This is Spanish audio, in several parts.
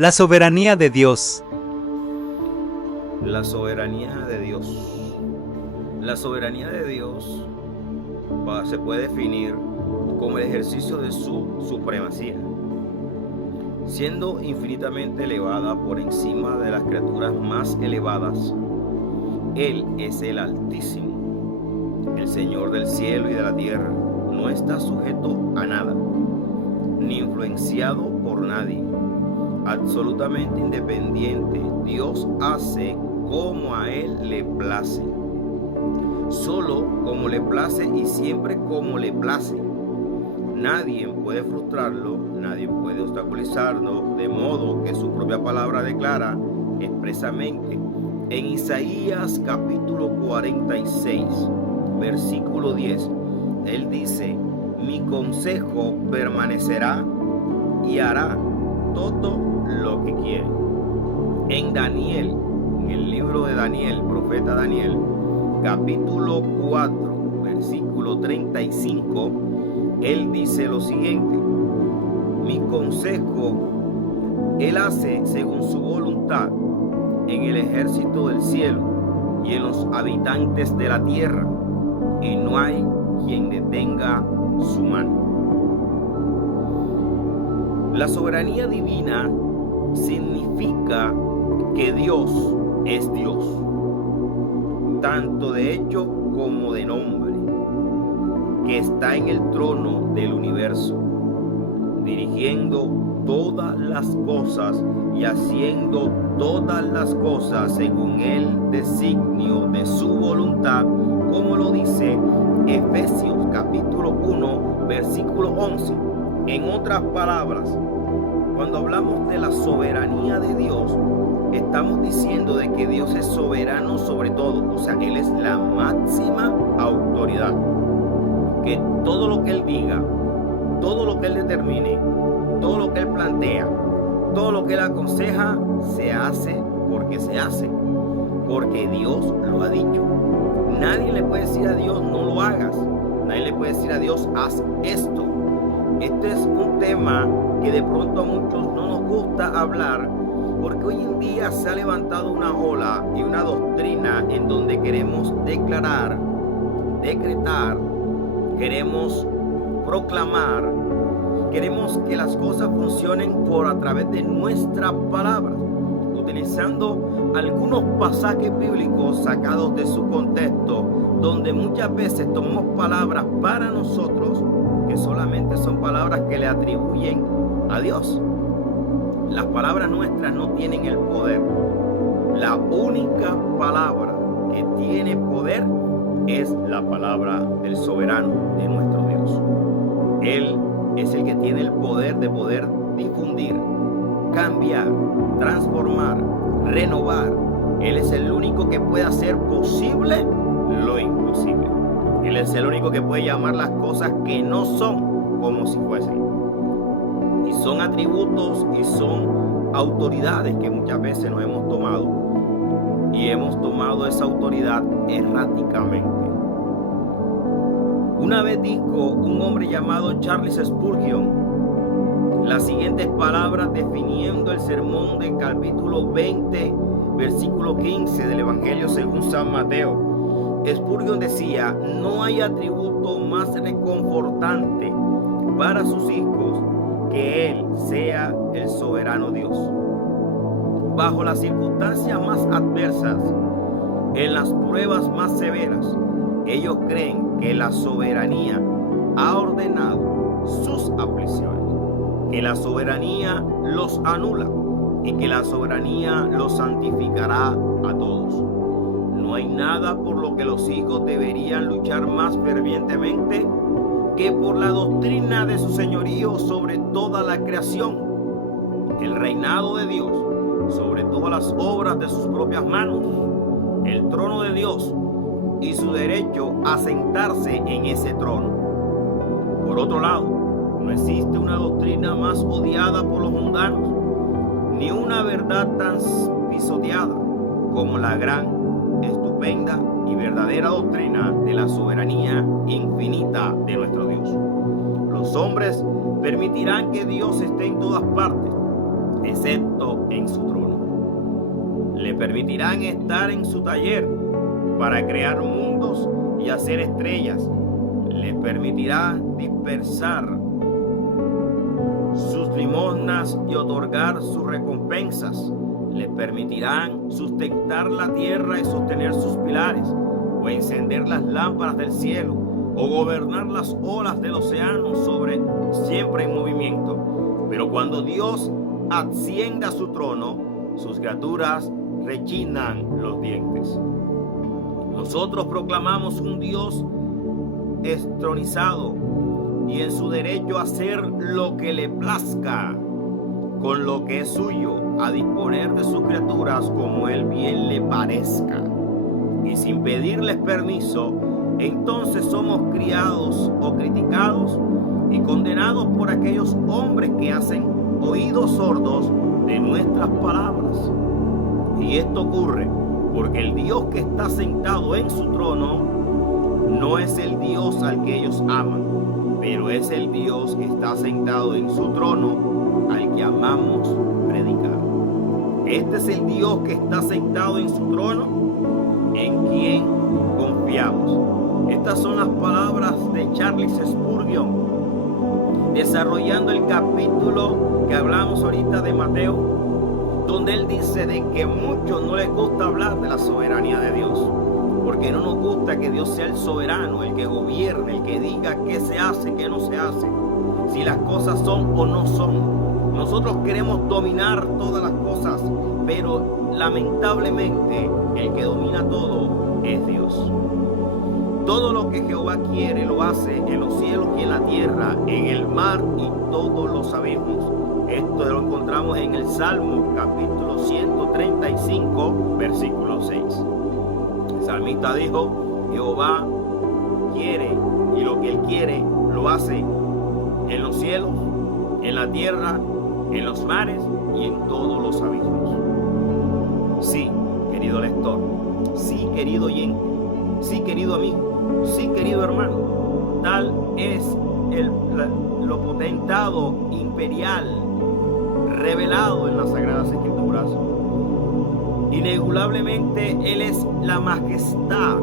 La soberanía de Dios. La soberanía de Dios. La soberanía de Dios se puede definir como el ejercicio de su supremacía, siendo infinitamente elevada por encima de las criaturas más elevadas. Él es el Altísimo, el Señor del cielo y de la tierra. No está sujeto a nada, ni influenciado por nadie. Absolutamente independiente, Dios hace como a Él le place, solo como le place y siempre como le place. Nadie puede frustrarlo, nadie puede obstaculizarlo, de modo que su propia palabra declara expresamente en Isaías capítulo 46, versículo 10. Él dice: mi consejo permanecerá y hará todo lo que quiere. En Daniel, en el libro de Daniel, profeta Daniel, capítulo 4, versículo 35, él dice lo siguiente: mi consejo él hace según su voluntad en el ejército del cielo y en los habitantes de la tierra, y no hay quien detenga su mano. La soberanía divina significa que Dios es Dios, tanto de hecho como de nombre, que está en el trono del universo, dirigiendo todas las cosas y haciendo todas las cosas según el designio de su voluntad, como lo dice Efesios capítulo 1, versículo 11. En otras palabras, cuando hablamos de la soberanía de Dios, estamos diciendo de que Dios es soberano sobre todo, o sea, Él es la máxima autoridad. Que todo lo que Él diga, todo lo que Él determine, todo lo que Él plantea, todo lo que Él aconseja, se hace porque se hace, porque Dios lo ha dicho. Nadie le puede decir a Dios no lo hagas, nadie le puede decir a Dios haz esto. Este es un tema que de pronto a muchos no nos gusta hablar, porque hoy en día se ha levantado una ola y una doctrina en donde queremos declarar, decretar, queremos proclamar, queremos que las cosas funcionen por a través de nuestras palabras, utilizando algunos pasajes bíblicos sacados de su contexto, donde muchas veces tomamos palabras para nosotros que solamente son palabras que le atribuyen a Dios. Las palabras nuestras no tienen el poder. La única palabra que tiene poder es la palabra del soberano, de nuestro Dios. Él es el que tiene el poder de poder difundir, cambiar, transformar, renovar. Él es el único que puede hacer posible lo imposible. Él es el único que puede llamar las cosas que no son como si fuesen. Y son atributos y son autoridades que muchas veces nos hemos tomado. Y hemos tomado esa autoridad erráticamente. Una vez dijo un hombre llamado Charles Spurgeon las siguientes palabras definiendo el sermón del capítulo 20, versículo 15 del Evangelio según San Mateo. Spurgeon decía: no hay atributo más reconfortante para sus hijos que Él sea el soberano Dios. Bajo las circunstancias más adversas, en las pruebas más severas, ellos creen que la soberanía ha ordenado sus aflicciones, que la soberanía los anula y que la soberanía los santificará a todos. No hay nada por lo que los hijos deberían luchar más fervientemente que por la doctrina de su señorío sobre toda la creación, el reinado de Dios sobre todas las obras de sus propias manos, el trono de Dios y su derecho a sentarse en ese trono. Por otro lado, no existe una doctrina más odiada por los mundanos, ni una verdad tan pisoteada como la gran, estupenda y verdadera doctrina de la soberanía infinita de nuestro Dios. Los hombres permitirán que Dios esté en todas partes, excepto en su trono. Le permitirán estar en su taller para crear mundos y hacer estrellas. Le permitirá dispersar sus limosnas y otorgar sus recompensas. Le permitirán sustentar la tierra y sostener sus pilares, o encender las lámparas del cielo, o gobernar las olas del océano siempre en movimiento. Pero cuando Dios ascienda a su trono, sus criaturas rechinan los dientes. Nosotros proclamamos un Dios entronizado y en su derecho a hacer lo que le plazca con lo que es suyo, a disponer de sus criaturas como él bien le parezca, y sin pedirles permiso. Entonces somos criados o criticados y condenados por aquellos hombres que hacen oídos sordos de nuestras palabras. Y esto ocurre porque el Dios que está sentado en su trono no es el Dios al que ellos aman, pero es el Dios que está sentado en su trono al que amamos predicar. Este es el Dios que está sentado en su trono, en quien confiamos. Estas son las palabras de Charles Spurgeon, desarrollando el capítulo que hablamos ahorita de Mateo, donde él dice de que muchos no les gusta hablar de la soberanía de Dios, porque no nos gusta que Dios sea el soberano, el que gobierne, el que diga qué se hace, qué no se hace, si las cosas son o no son. Nosotros queremos dominar todas las cosas, pero lamentablemente el que domina todo es Dios. Todo lo que Jehová quiere lo hace en los cielos y en la tierra, en el mar, y todos lo sabemos. Esto lo encontramos en el Salmo capítulo 135, versículo 6. El salmista dijo: Jehová quiere, y lo que él quiere lo hace en los cielos, en la tierra, en los mares y en todos los abismos. Sí, querido lector, sí, querido oyente, sí, querido amigo, sí, querido hermano, tal es lo potentado imperial revelado en las Sagradas Escrituras. Inegulablemente Él es la majestad,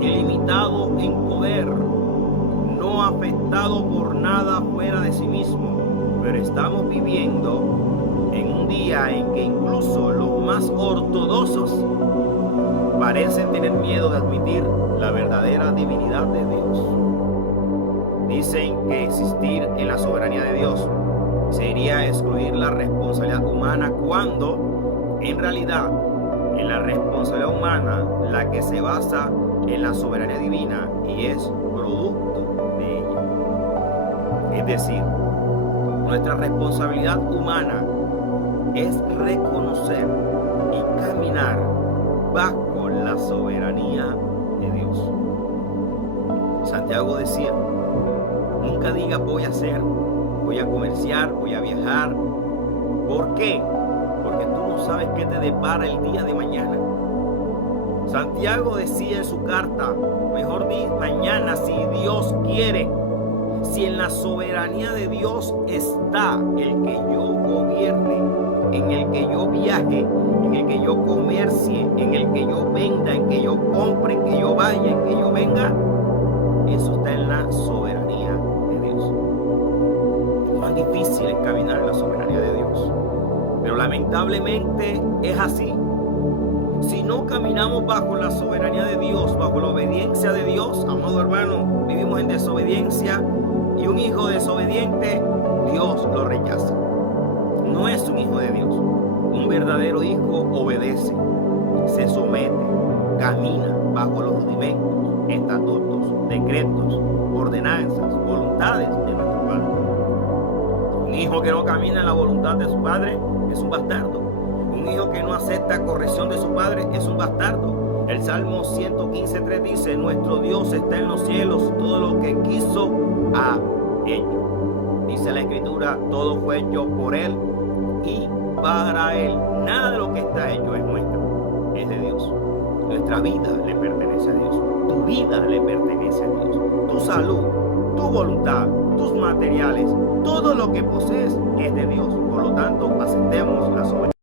ilimitado en poder, no afectado por nada fuera de sí mismo. Pero estamos viviendo en un día en que incluso los más ortodoxos parecen tener miedo de admitir la verdadera divinidad de Dios. Dicen que existir en la soberanía de Dios sería excluir la responsabilidad humana, cuando en realidad en la responsabilidad humana la que se basa en la soberanía divina y es producto de ella. Es decir, nuestra responsabilidad humana es reconocer y caminar bajo la soberanía de Dios. Santiago decía: nunca digas voy a hacer, voy a comerciar, voy a viajar. ¿Por qué? Porque tú no sabes qué te depara el día de mañana. Santiago decía en su carta, mejor di mañana, si Dios quiere. Si en la soberanía de Dios está el que yo gobierne, en el que yo viaje, en el que yo comercie, en el que yo venda, en que yo compre, en que yo vaya, en que yo venga, eso está en la soberanía de Dios. Cuán difícil es caminar en la soberanía de Dios, pero lamentablemente es así. Si no caminamos bajo la soberanía de Dios, bajo la obediencia de Dios, amado hermano, vivimos en desobediencia, y un hijo desobediente, Dios lo rechaza. No es un hijo de Dios. Un verdadero hijo obedece, se somete, camina bajo los rudimentos, estatutos, decretos, ordenanzas, voluntades de nuestro Padre. Un hijo que no camina en la voluntad de su padre es un bastardo. Un hijo que no acepta corrección de su padre es un bastardo. El Salmo 115:3 dice: nuestro Dios está en los cielos, todo lo que quiso ha hecho. Dice la Escritura: todo fue hecho por Él y para Él. Nada de lo que está hecho es nuestro, es de Dios. Nuestra vida le pertenece a Dios. Tu vida le pertenece a Dios. Tu salud tu voluntad, tus materiales, todo lo que posees es de Dios. Por lo tanto, aceptemos la soberanía.